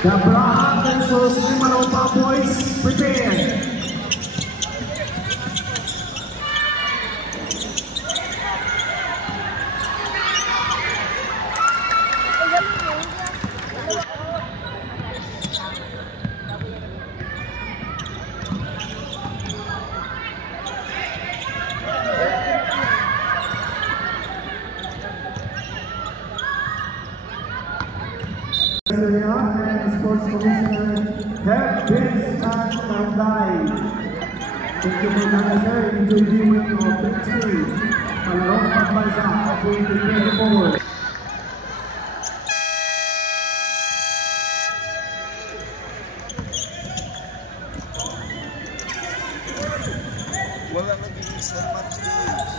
The Braha versus Limaropa boys, prepare. And Sports Commissioner Herb Vince at Nanday. Thank you for that, sir. Enjoy viewing of next week. Palarong Pagbansa 2024. Wala naging sir match days.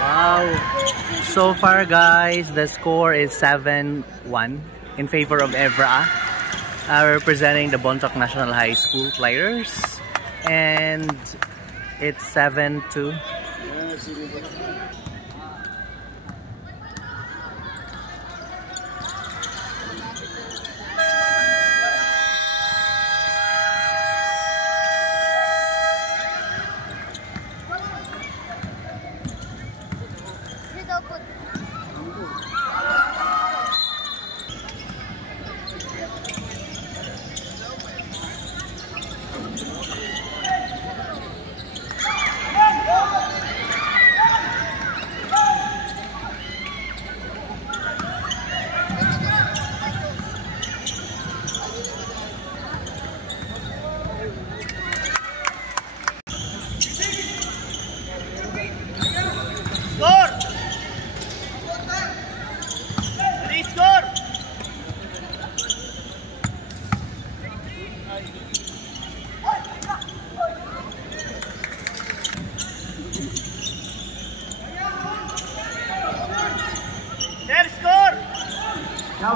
Wow. So far guys, the score is 7-1 in favor of Evra, representing the Bontoc National High School players, and it's 7-2.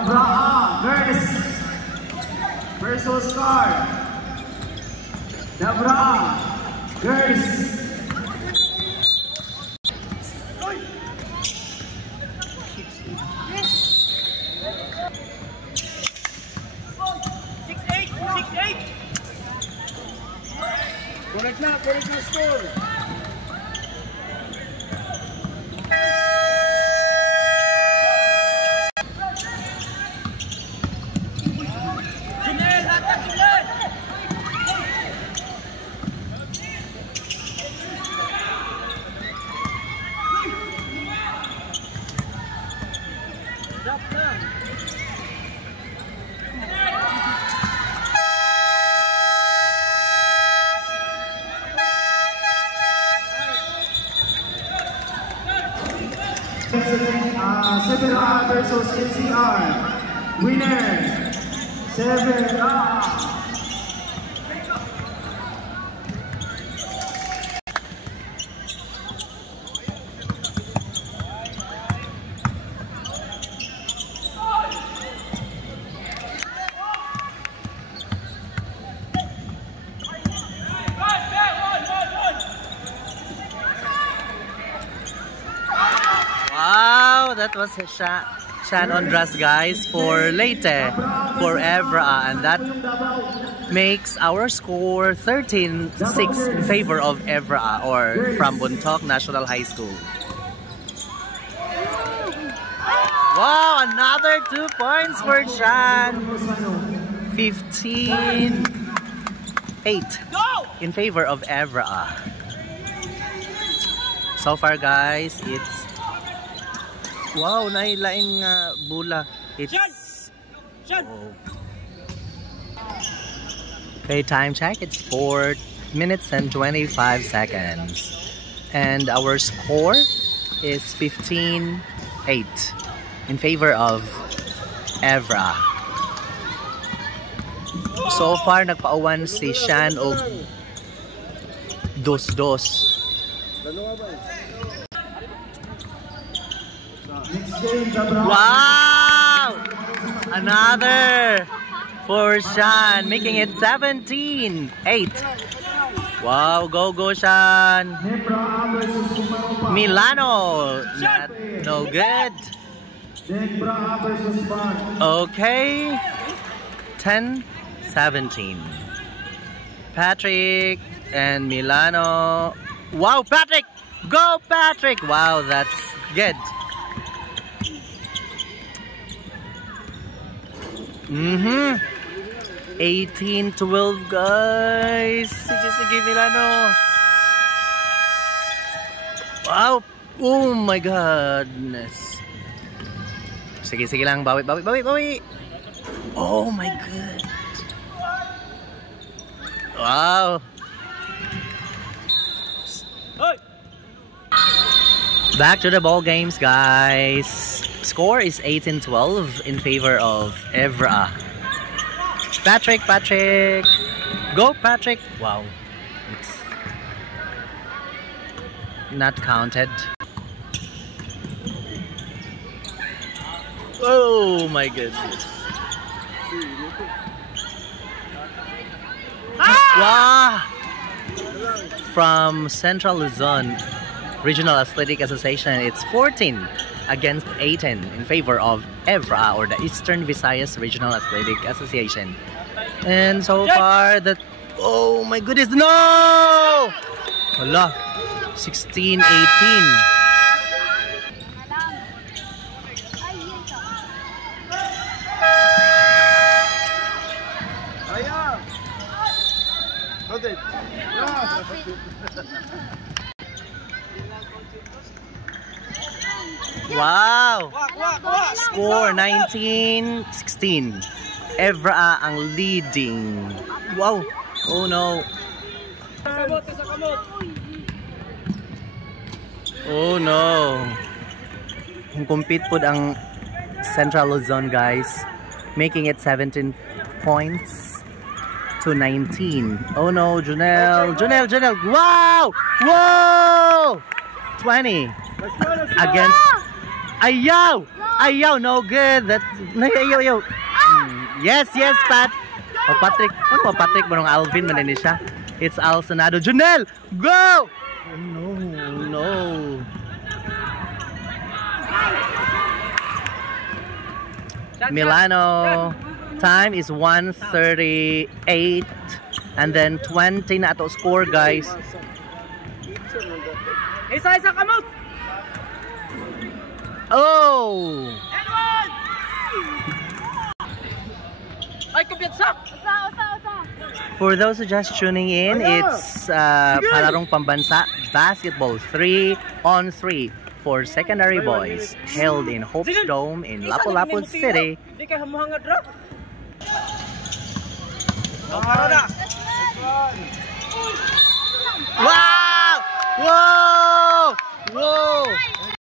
Braha versus Scar. The Braha girls. 6-8. Correct na score. Severa versus NCR. Winner, Severa. Wow, that was Shan Ondras, guys, for Leyte, for Evra, and that makes our score 13-6 in favor of Evra, or from Bontoc National High School. Wow, another 2 points for Shan. 15-8 in favor of Evra. So far, guys, it's wow, nailain nga bula. It's oh. Okay, time check. It's 4 minutes and 25 seconds. And our score is 15-8 in favor of Evra. So far, nagpauwan si Shan og 2-2. Wow! Another for Shan, making it 17-8. Wow, go Shan. Milano, no good. Okay, 10-17. Patrick and Milano. Wow, Patrick! Go Patrick! Wow, that's good. 18-12, guys. Sige, Milano. Wow. Oh my goodness. Sige lang. Bawi. Oh my god. Wow. Back to the ball games, guys. Score is 18-12 in favor of Evra. Patrick. Go, Patrick. Wow. It's not counted. Oh my goodness. Wow. From Central Luzon Regional Athletic Association, it's 14-18 in favor of Evra, or the Eastern Visayas Regional Athletic Association. And so far that, oh my goodness, no! Hala, 16-18. Wow! Score 19-16. Evra ang leading. Wow! Oh no! Oh no! Kung compete po ang Central Luzon, guys, making it 17 points to 19. Oh no, Junel! Wow! Whoa! 20 against Ayaw, no good. That ayaw. Yes, Pat. Oh, Patrick. Ano ba Patrick? Manong Alvin man ni siya. It's Al Senado. Junel, go! Oh no. Milano. Time is 1:38 and then 20 na ato score, guys. Isa kamot. Oh! For those who just tuning in, it's Palarong Pambansa Basketball 3-on-3 for secondary boys, held in Hope's Dome in Lapu-Lapu City. Wow! Whoa!